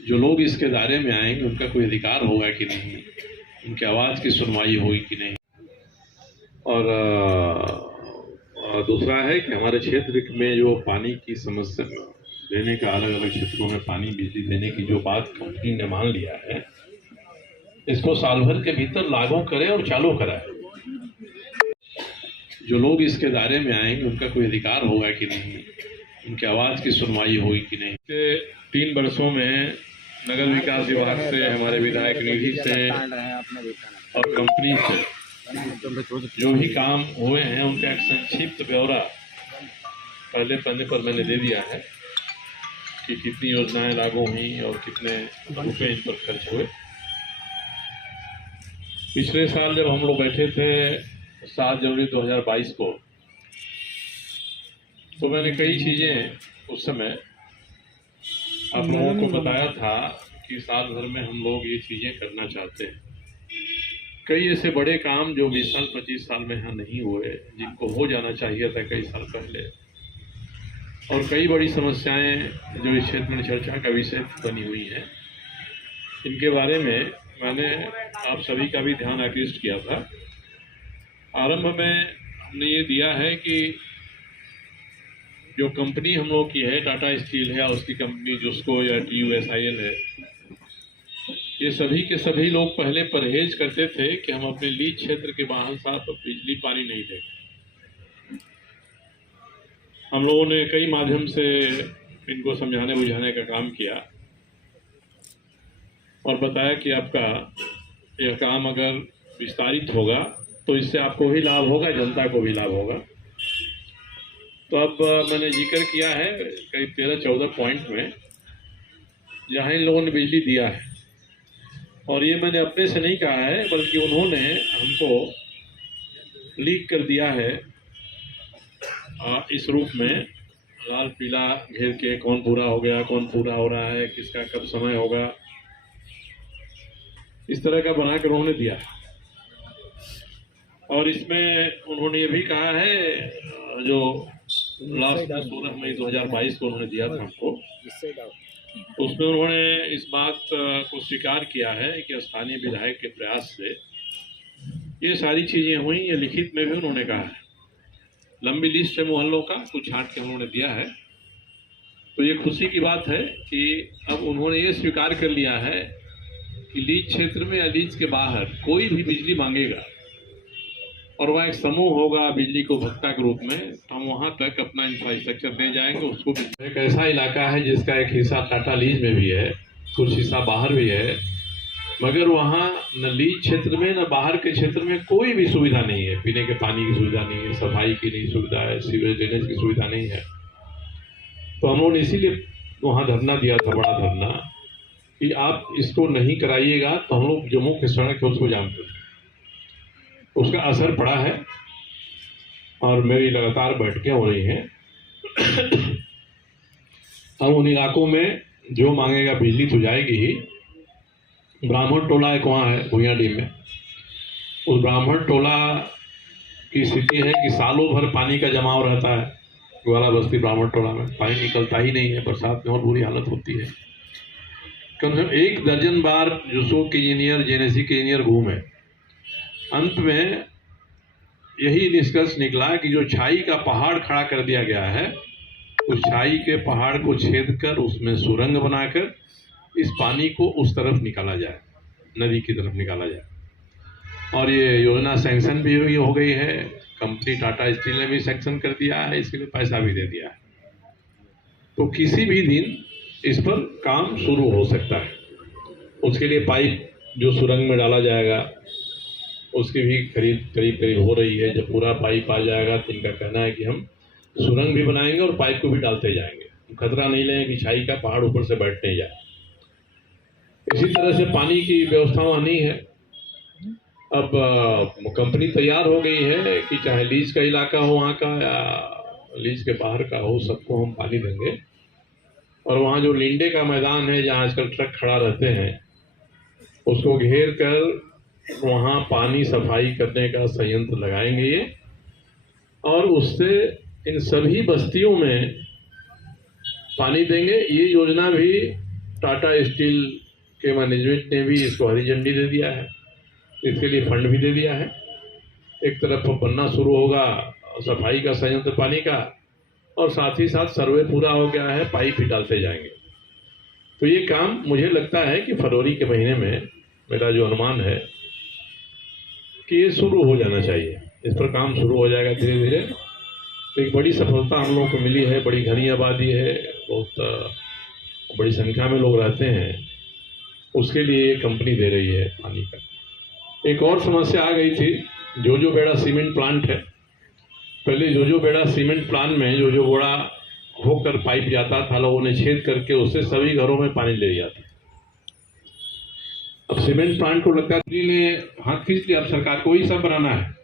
जो लोग इसके दायरे में आएंगे उनका कोई अधिकार होगा कि नहीं, उनकी आवाज़ की सुनवाई होगी कि नहीं। और दूसरा है कि हमारे क्षेत्र में जो पानी की समस्या देने का, अलग अलग क्षेत्रों में पानी बिजली देने की जो बात कंपनी ने मान लिया है, इसको साल भर के भीतर लागू करे और चालू कराए। जो लोग इसके दायरे में आएंगे उनका कोई अधिकार होगा कि नहीं, उनकी आवाज़ की सुनवाई होगी कि नहीं। 3 वर्षों में नगर विकास विभाग से, हमारे विधायक निधि से और कंपनी से जो भी काम हुए हैं उनका एक संक्षिप्त ब्यौरा पहले पन्ने पर मैंने दे दिया है कि कितनी योजनाएं लागू हुई और कितने रुपए इन पर खर्च हुए। पिछले साल जब हम लोग बैठे थे 7 जनवरी 2022 को, तो मैंने कई चीज़ें उस समय आप लोगों को बताया था कि साल भर में हम लोग ये चीज़ें करना चाहते हैं। कई ऐसे बड़े काम जो 20 साल 25 साल में यहाँ नहीं हुए, जिनको हो जाना चाहिए था कई साल पहले, और कई बड़ी समस्याएं जो इस क्षेत्र में चर्चा का विषय बनी हुई हैं, इनके बारे में मैंने आप सभी का भी ध्यान आकृष्ट किया था। आरंभ में हमने ये दिया है कि जो कंपनी हम लोग की है, टाटा स्टील है या उसकी कंपनी जुस्को या TUSIL है, ये सभी के सभी लोग पहले परहेज करते थे कि हम अपने लीज क्षेत्र के बाहर साथ बिजली पानी नहीं देंगे। हम लोगों ने कई माध्यम से इनको समझाने बुझाने का काम किया और बताया कि आपका यह काम अगर विस्तारित होगा तो इससे आपको भी लाभ होगा, जनता को भी लाभ होगा। तो अब मैंने जिक्र किया है करीब 13-14 पॉइंट में जहाँ इन लोगों ने बिजली दिया है, और ये मैंने अपने से नहीं कहा है बल्कि उन्होंने हमको लीक कर दिया है इस रूप में, लाल पीला घेर के, कौन पूरा हो गया, कौन पूरा हो रहा है, किसका कब समय होगा, इस तरह का बनाकर उन्होंने दिया है। और इसमें उन्होंने ये भी कहा है, जो लास्ट 16 मई 2022 को उन्होंने दिया था हमको, उसमें उन्होंने इस बात को स्वीकार किया है कि स्थानीय विधायक के प्रयास से ये सारी चीज़ें हुई। ये लिखित में भी उन्होंने कहा है, लंबी लिस्ट है मोहल्लों का, कुछ छांट के उन्होंने दिया है। तो ये खुशी की बात है कि अब उन्होंने ये स्वीकार कर लिया है कि लीज क्षेत्र में या लीज के बाहर कोई भी बिजली मांगेगा और वह एक समूह होगा बिजली को भत्ता के रूप में, तो हम वहाँ तक अपना इंफ्रास्ट्रक्चर दे जाएंगे उसको। एक ऐसा इलाका है जिसका एक हिस्सा टाटा लीज में भी है, कुछ हिस्सा बाहर भी है, मगर वहाँ न लीज क्षेत्र में न बाहर के क्षेत्र में कोई भी सुविधा नहीं है। पीने के पानी की सुविधा नहीं है, सफाई की नहीं सुविधा है, सीवेज ड्रेनेज की सुविधा नहीं है। तो हम लोगों ने इसीलिए वहाँ धरना दिया था, बड़ा धरना, कि आप इसको नहीं कराइएगा तो हम लोग जो मुख्य सड़क है उसको जाम कर देंगे। उसका असर पड़ा है और मेरी लगातार बैठकें हो रही हैं। अब उन इलाकों में जो मांगेगा बिजली तो जाएगी ही। ब्राह्मण टोला एक वहाँ है भुइयाडीह में, उस ब्राह्मण टोला की स्थिति है कि सालों भर पानी का जमाव रहता है। ग्वाला बस्ती ब्राह्मण टोला में पानी निकलता ही नहीं है, बरसात में और बुरी हालत होती है। कम से कम 1 दर्जन बार जुस्को के इंजीनियर, JNSC के इंजीनियर घूमे, अंत में यही निष्कर्ष निकला कि जो छाई का पहाड़ खड़ा कर दिया गया है, उस छाई के पहाड़ को छेद कर उसमें सुरंग बनाकर इस पानी को उस तरफ निकाला जाए, नदी की तरफ निकाला जाए। और ये योजना सैंक्शन भी हो गई है, कंपनी टाटा स्टील ने भी सैंक्शन कर दिया है, इसके लिए पैसा भी दे दिया है। तो किसी भी दिन इस पर काम शुरू हो सकता है। उसके लिए पाइप जो सुरंग में डाला जाएगा उसकी भी करीब हो रही है। जब पूरा पाइप आ जाएगा तो इनका कहना है कि हम सुरंग भी बनाएंगे और पाइप को भी डालते जाएंगे। खतरा नहीं लेंगे कि छाई का पहाड़ ऊपर से बैठने जाए। इसी तरह से पानी की व्यवस्था वहाँ नहीं है। अब कंपनी तैयार हो गई है कि चाहे लीज का इलाका हो वहाँ का या लीज के बाहर का हो, सबको हम पानी देंगे। और वहाँ जो लिंडे का मैदान है जहाँ आजकल ट्रक खड़ा रहते हैं, उसको घेर कर वहाँ पानी सफाई करने का संयंत्र लगाएंगे ये, और उससे इन सभी बस्तियों में पानी देंगे। ये योजना भी टाटा स्टील के मैनेजमेंट ने भी इसको हरी झंडी दे दिया है, इसके लिए फंड भी दे दिया है। एक तरफ बनना शुरू होगा सफाई का संयंत्र पानी का, और साथ ही साथ सर्वे पूरा हो गया है, पाइप भी डालते जाएंगे। तो ये काम मुझे लगता है कि फरवरी के महीने में, मेरा जो अनुमान है कि ये शुरू हो जाना चाहिए, इस पर काम शुरू हो जाएगा धीरे धीरे। तो एक बड़ी सफलता हम लोगों को मिली है, बड़ी घनी आबादी है, बहुत बड़ी संख्या में लोग रहते हैं, उसके लिए ये कंपनी दे रही है पानी का। एक और समस्या आ गई थी, जोजो बेड़ा सीमेंट प्लांट है। पहले जोजो बेड़ा सीमेंट प्लांट में जोजो बोड़ा होकर पाइप जाता था, लोगों ने छेद करके उससे सभी घरों में पानी ले लिया था। अब सीमेंट प्लांट को लगता है ने हाथ खींच लिया, अब सरकार को ही सब बनाना है,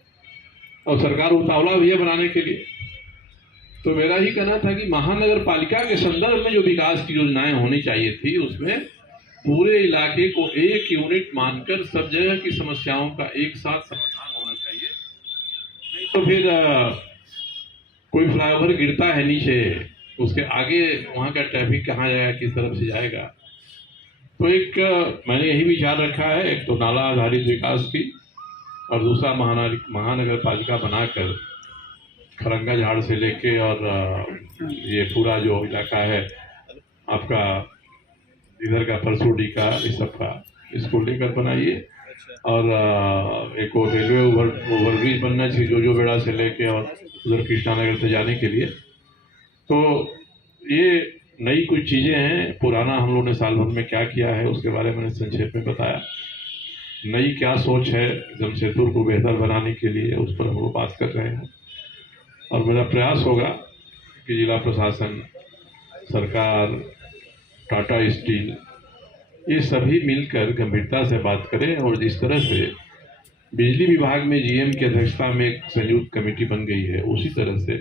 और सरकार उतावला भी है बनाने के लिए। तो मेरा ही कहना था कि महानगर पालिका के संदर्भ में जो विकास की योजनाएं होनी चाहिए थी, उसमें पूरे इलाके को एक यूनिट मानकर सब जगह की समस्याओं का एक साथ समाधान होना चाहिए। नहीं तो फिर कोई फ्लाईओवर गिरता है नीचे, उसके आगे वहाँ का ट्रैफिक कहाँ जाएगा, किस तरफ से जाएगा। तो एक मैंने यही विचार रखा है, एक तो नाला आधारित विकास की, और दूसरा महानगर पालिका बनाकर खरंगा झाड़ से लेके और ये पूरा जो इलाका है आपका इधर का परसूडी का, इस सब का, इसको लेकर बनाइए। और एक और रेलवे ओवरब्रिज बनना चाहिए जोजो बेड़ा से लेके और उधर कृष्णानगर से जाने के लिए। तो ये नई कुछ चीज़ें हैं, पुराना हम लोगों ने साल भर में क्या किया है उसके बारे में मैंने संक्षेप में बताया। नई क्या सोच है जमशेदपुर को बेहतर बनाने के लिए, उस पर हम लोग बात कर रहे हैं। और मेरा प्रयास होगा कि जिला प्रशासन, सरकार, टाटा स्टील, ये सभी मिलकर गंभीरता से बात करें, और जिस तरह से बिजली विभाग में जीएम की अध्यक्षता में एक संयुक्त कमेटी बन गई है, उसी तरह से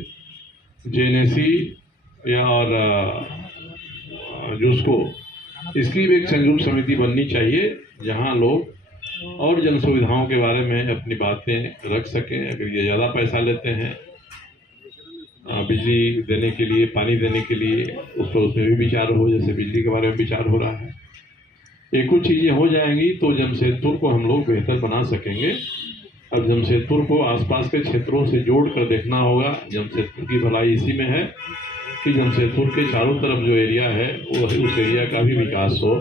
जेएनएसी या और जुस्को, इसकी भी एक संयुक्त समिति बननी चाहिए, जहां लोग और जन सुविधाओं के बारे में अपनी बातें रख सकें। अगर ये ज़्यादा पैसा लेते हैं बिजली देने के लिए, पानी देने के लिए, उस पर उसमें भी विचार हो, जैसे बिजली के बारे में विचार हो रहा है। ये कुछ चीज़ें हो जाएंगी तो जमशेदपुर को हम लोग बेहतर बना सकेंगे। अब जमशेदपुर को आसपास के क्षेत्रों से जोड़ कर देखना होगा। जमशेदपुर की भलाई इसी में है कि जमशेदपुर के चारों तरफ जो एरिया है वो उस एरिया का भी विकास हो,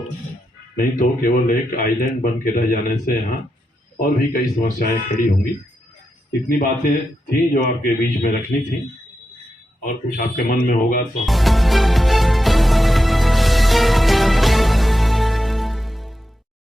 नहीं तो केवल एक आइलैंड बन के रह जाने से यहाँ और भी कई समस्याएं खड़ी होंगी। इतनी बातें थी जो आपके बीच में रखनी थी, और कुछ आपके मन में होगा तो